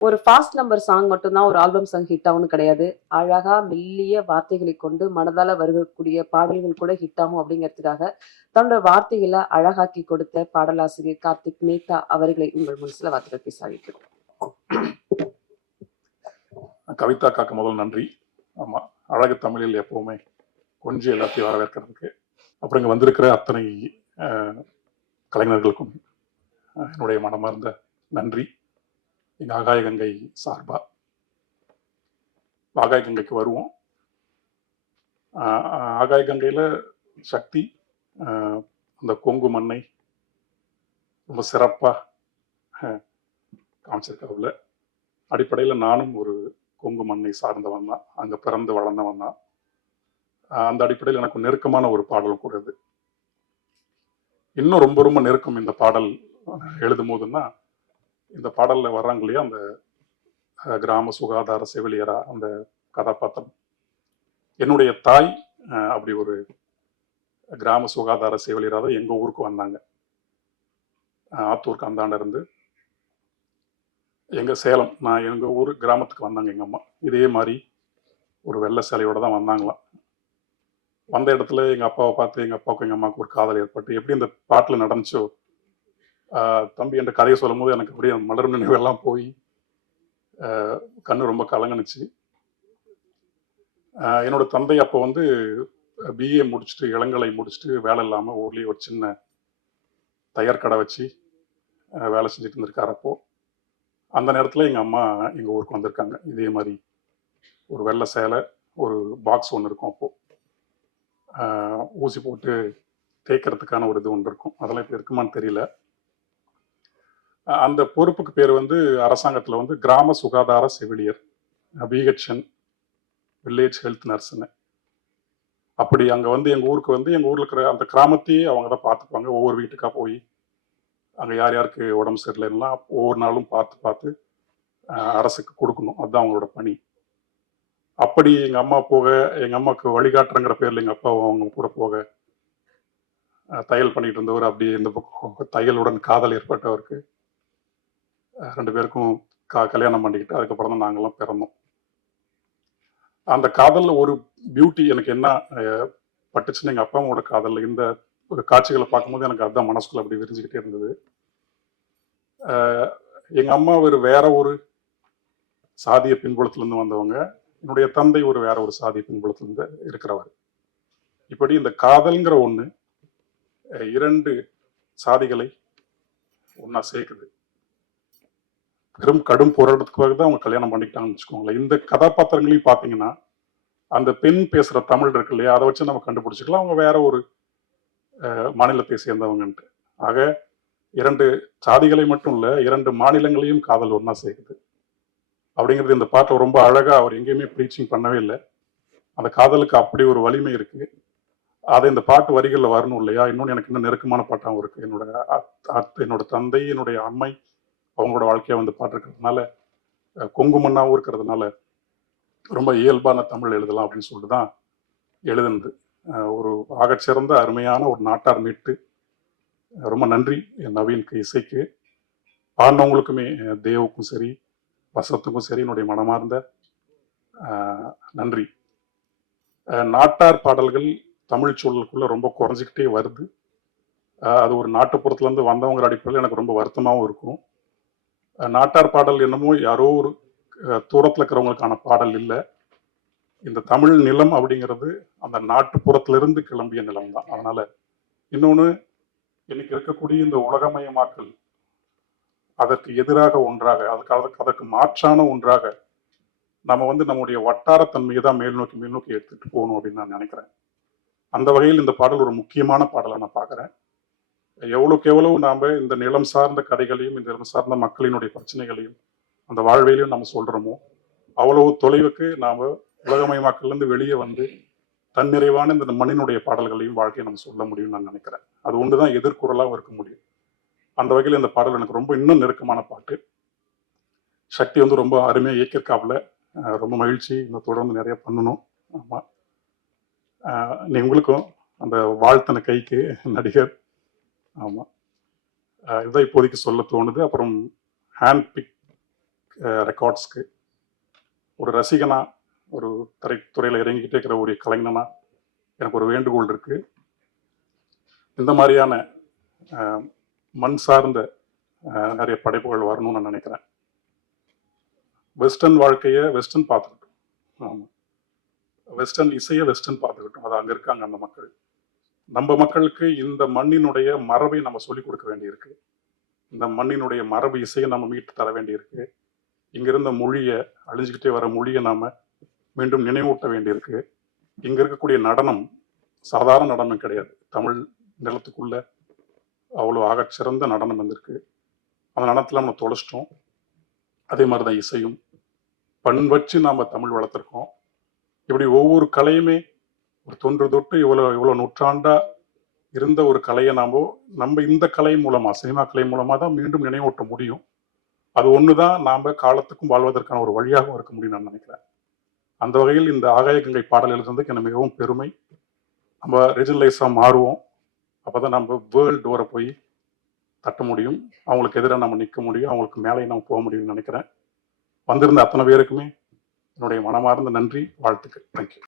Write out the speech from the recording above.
ஒரு fast number song மட்டும்தான் ஒரு ஆல்பம் சாங் ஹிட் ஆகும்னு கிடையாது. அழகா மெல்லிய வார்த்தைகளை கொண்டு மனதால வருகக்கூடிய பாடல்கள் கூட ஹிட் ஆகும் அப்படிங்கிறதுக்காக, தன்னோட வார்த்தைகள அழகாக்கி கொடுத்த பாடலாசிரியர் கார்த்திக் மேத்தா அவர்களை உங்கள் முன் சில வார்த்தைகள் பேச அழைக்கிறோம். கவிதா காக்க முதல் நன்றி. ஆமா, அழகு தமிழில் எப்பவுமே கொஞ்சம் எல்லாத்தையும் வரவேற்கிறதுக்கு, அப்புறம் இங்க வந்திருக்கிற அத்தனை கலைஞர்களுக்கும் என்னுடைய மனமார்ந்த நன்றி. எங்க ஆகாய கங்கை சார்பா ஆகாய கங்கைக்கு வருவோம். ஆகாய கங்கையில சக்தி அந்த கொங்கு மண்ணை ரொம்ப சிறப்பா காமிச்சிருக்காப்புல. அடிப்படையில் நானும் ஒரு கொங்கு மண்ணை சார்ந்தவன் தான், அங்க பிறந்து வளர்ந்தவன் தான். அந்த அடிப்படையில் எனக்கு நெருக்கமான ஒரு பாடல் கூட இது. இன்னும் ரொம்ப ரொம்ப நெருக்கம் இந்த பாடல் எழுதும் போதுன்னா, இந்த பாடல்ல வர்றாங்க இல்லையா அந்த கிராம சுகாதார செவிலியரா அந்த கதாபாத்திரம். என்னுடைய தாய் அப்படி ஒரு கிராம சுகாதார செவிலியராக தான் எங்க ஊருக்கு வந்தாங்க. ஆத்தூருக்கு அந்தாண்ட இருந்து எங்க சேலம், நான் எங்க ஊர் கிராமத்துக்கு வந்தாங்க எங்க அம்மா. இதே மாதிரி ஒரு வெள்ளை சேலையோட தான் வந்தாங்களாம். வந்த இடத்துல எங்க அப்பாவை பார்த்து எங்க அப்பாவுக்கும் எங்க அம்மாவுக்கு ஒரு காதல் ஏற்பட்டு எப்படி இந்த பாட்டுல நடந்துச்சோ, தம்பி என்ற கதையை சொல்லும் போது எனக்கு அப்படியே மலர் நினைவெல்லாம் போய் கண்ணு ரொம்ப கலங்குனுச்சு. என்னோட தந்தை அப்போ வந்து பிஏ முடிச்சுட்டு இளங்கலை முடிச்சுட்டு வேலை இல்லாமல் ஊர்லேயே ஒரு சின்ன தயார் கடை வச்சு வேலை செஞ்சுட்டு இருந்திருக்காரு. அப்போ அந்த நேரத்தில் எங்கள் அம்மா எங்கள் ஊருக்கு வந்திருக்காங்க. இதே மாதிரி ஒரு வெள்ளை சேலை, ஒரு பாக்ஸ் ஒன்று இருக்கும். அப்போது ஊசி போட்டு தேய்க்கிறதுக்கான ஒரு இது ஒன்று இருக்கும். அதெல்லாம் இப்போ இருக்குமான்னு தெரியல. அந்த பொறுப்புக்கு பேர் வந்து அரசாங்கத்தில் வந்து கிராம சுகாதார செவிலியர், பிஹெச்என், வில்லேஜ் ஹெல்த் நர்ஸ்ன்னு. அப்படி அங்கே வந்து எங்கள் ஊருக்கு வந்து எங்கள் ஊரில் இருக்கிற அந்த கிராமத்தையே அவங்க தான் பார்த்துப்பாங்க. ஒவ்வொரு வீட்டுக்காக போய் அங்கே யார் யாருக்கு உடம்பு சரியில்லைன்னா ஒவ்வொரு நாளும் பார்த்து அரசுக்கு கொடுக்கணும். அதுதான் அவங்களோட பணி. அப்படி எங்கள் அம்மா போக, எங்கள் அம்மாவுக்கு வழிகாட்டுறங்கிற பேரில் எங்கள் அப்பா அவங்க கூட போக தையல் பண்ணிட்டு இருந்தவர். அப்படியே இந்த பக்கம் தையலுடன் காதல் ஏற்பட்டவருக்கு 2 பேருக்கும் கல்யாணம் பண்ணிக்கிட்டு அதுக்கப்புறம் தான் நாங்கள்லாம் பிறந்தோம். அந்த காதலில் ஒரு பியூட்டி எனக்கு என்ன பட்டுச்சுன்னு, எங்கள் அப்பா அம்மாவோட காதலில் இந்த ஒரு காட்சிகளை பார்க்கும்போது எனக்கு அதுதான் மனசுக்குள்ள அப்படி விரிஞ்சுக்கிட்டே இருந்தது. எங்கள் அம்மா வேற ஒரு சாதிய பின்புலத்திலேருந்து வந்தவங்க, என்னுடைய தந்தை வேற ஒரு சாதிய பின்புலத்திலேருந்து இருக்கிறவர். இப்படி இந்த காதல்ங்கிற ஒன்று 2 சாதிகளை ஒன்றா சேர்க்குது. கடும் போராட்டத்துக்காக தான் அவங்க கல்யாணம் பண்ணிக்கிட்டாங்கன்னு வச்சுக்கோங்களேன். இந்த கதாபாத்திரங்களையும் பார்த்தீங்கன்னா அந்த பெண் பேசுகிற தமிழ் இருக்கு இல்லையா, அதை வச்சு நம்ம கண்டுபிடிச்சிக்கலாம் அவங்க வேற ஒரு மாநிலத்தை சேர்ந்தவங்கன்ட்டு. ஆக 2 சாதிகளை மட்டும் இல்லை, 2 மாநிலங்களையும் காதல் ஒன்றா சேர்க்குது அப்படிங்கிறது இந்த பாட்டில் ரொம்ப அழகாக அவர் எங்கேயுமே ப்ரீச்சிங் பண்ணவே இல்லை. அந்த காதலுக்கு அப்படி ஒரு வலிமை இருக்குது. அதை இந்த பாட்டு வரிகளில் வரணும் இல்லையா. இன்னொன்று எனக்கு இன்னும் நெருக்கமான பாட்டாகவும் இருக்குது. என்னோட தந்தை, என்னுடைய அம்மை, அவங்களோட வாழ்க்கையை வந்து பாட்டு இருக்கிறதுனால, கொங்கு மண்ணாகவும் இருக்கிறதுனால ரொம்ப இயல்பான தமிழ் எழுதலாம் அப்படின்னு சொல்லிட்டு தான் எழுதுனது. ஒரு ஆகச்சிறந்த அருமையான ஒரு நாட்டார் மீட்டு. ரொம்ப நன்றி நவீனுக்கு, இசைக்கு, பாடினவங்களுக்குமே, தேவுக்கும் சரி வசத்துக்கும் சரி என்னுடைய மனமார்ந்த நன்றி. நாட்டார் பாடல்கள் தமிழ் சூழலுக்குள்ள ரொம்ப குறைஞ்சிக்கிட்டே வருது. அது ஒரு நாட்டுப்புறத்துலேருந்து வந்தவங்கிற அடிப்படையில் எனக்கு ரொம்ப வருத்தமாகவும் இருக்கும். நாட்டார் பாடல் என்னமோ யாரோ ஒரு தூரத்தில் இருக்கிறவங்களுக்கான பாடல் இல்லை. இந்த தமிழ் நிலம் அப்படிங்கிறது அந்த நாட்டுப்புறத்திலிருந்து கிளம்பிய நிலம் தான். அதனால இன்னொன்று, இன்னைக்கு இருக்கக்கூடிய இந்த உலகமயமாக்கல் அதற்கு எதிராக ஒன்றாக, அதற்கு மாற்றான ஒன்றாக நம்ம வந்து நம்முடைய வட்டாரத்தன்மையை தான் மேல் நோக்கி எடுத்துட்டு போகணும் அப்படின்னு நான் நினைக்கிறேன். அந்த வகையில் இந்த பாடல் ஒரு முக்கியமான பாடலை நான் பார்க்குறேன். எவ்வளவுக்கு எவ்வளவு நாம் இந்த நிலம் சார்ந்த கதைகளையும் இந்த நிலம் சார்ந்த மக்களினுடைய பிரச்சனைகளையும் அந்த வாழ்வையிலையும் நம்ம சொல்கிறோமோ, அவ்வளவு தொலைவுக்கு நாம் உலகமயமாக்கல்லேருந்து வெளியே வந்து தன்னிறைவான இந்த மண்ணினுடைய பாடல்களையும் வாழ்க்கையை நம்ம சொல்ல முடியும்னு நான் நினைக்கிறேன். அது ஒன்று தான் எதிர்குறலாகவும் இருக்க முடியும். அந்த வகையில் இந்த பாடல் எனக்கு ரொம்ப இன்னும் நெருக்கமான பாட்டு. சக்தி வந்து ரொம்ப அருமையாக இயக்கியிருக்காப்புல. ரொம்ப மகிழ்ச்சி. இன்னும் தொடர்ந்து நிறைய பண்ணணும். ஆமாம், உங்களுக்கும் அந்த வாழ்த்தன கைக்கு நடிகர். ஆமாம், இதுதான் இப்போதைக்கு சொல்ல தோணுது. அப்புறம் ஹேண்ட் பிக் ரெக்கார்ட்ஸ்க்கு ஒரு ரசிகனா, ஒரு திரைத்துறையில் இறங்கிக்கிட்டே இருக்கிற ஒரு கலைஞனா எனக்கு ஒரு வேண்டுகோள் இருக்கு. இந்த மாதிரியான மண் சார்ந்த நிறைய படைப்புகள் வரணும்னு நான் நினைக்கிறேன். வெஸ்டர்ன் வாழ்க்கையை வெஸ்டர்ன் பார்த்துக்கிட்டோம். ஆமாம், வெஸ்டர்ன் இசையை வெஸ்டர்ன் பார்த்துக்கிட்டோம். அது அங்கே இருக்காங்க அந்த மக்கள். நம்ம மக்களுக்கு இந்த மண்ணினுடைய மரபை நம்ம சொல்லிக் கொடுக்க வேண்டியிருக்கு. இந்த மண்ணினுடைய மரபு இசையை நம்ம மீட்டு தர வேண்டியிருக்கு. இங்கிருந்த மொழியை, அழிஞ்சுக்கிட்டே வர மொழியை நாம மீண்டும் நினைவூட்ட வேண்டியிருக்கு. இங்க இருக்கக்கூடிய நடனம் சாதாரண நடனம் கிடையாது. தமிழ் நிலத்துக்குள்ள அவ்வளோ ஆகச்சிறந்த நடனம் வந்திருக்கு. அந்த நடனத்தில் நம்ம தொலைச்சிட்டோம். அதே மாதிரி தான் இசையும் பண் வச்சு நாம தமிழ் வளர்த்துருக்கோம். இப்படி ஒவ்வொரு கலையுமே ஒரு தொன்று தொட்டு இவ்வளோ நூற்றாண்டா இருந்த ஒரு கலையை நம்ம இந்த கலை மூலமா, சினிமா கலை மூலமா தான் மீண்டும் நினைவூட்ட முடியும். அது ஒண்ணுதான் நாம காலத்துக்கும் வாழ்வதற்கான ஒரு வழியாகவும் இருக்க முடியும் நான் நினைக்கிறேன். அந்த வகையில் இந்த ஆகாய கங்கை பாடல் எழுதுறதுக்கு எனக்கு மிகவும் பெருமை. நம்ம ரீஜனலைஸா மாறுவோம். அப்பதான் நம்ம வேர்ல்டு டோரை போய் தட்ட முடியும். அவங்களுக்கு எதிராக நம்ம நிற்க முடியும். அவங்களுக்கு மேலே நம்ம போக முடியும்னு நினைக்கிறேன். வந்திருந்த அத்தனை பேருக்குமே என்னுடைய மனமார்ந்த நன்றி, வாழ்த்துக்கள். தேங்க்யூ.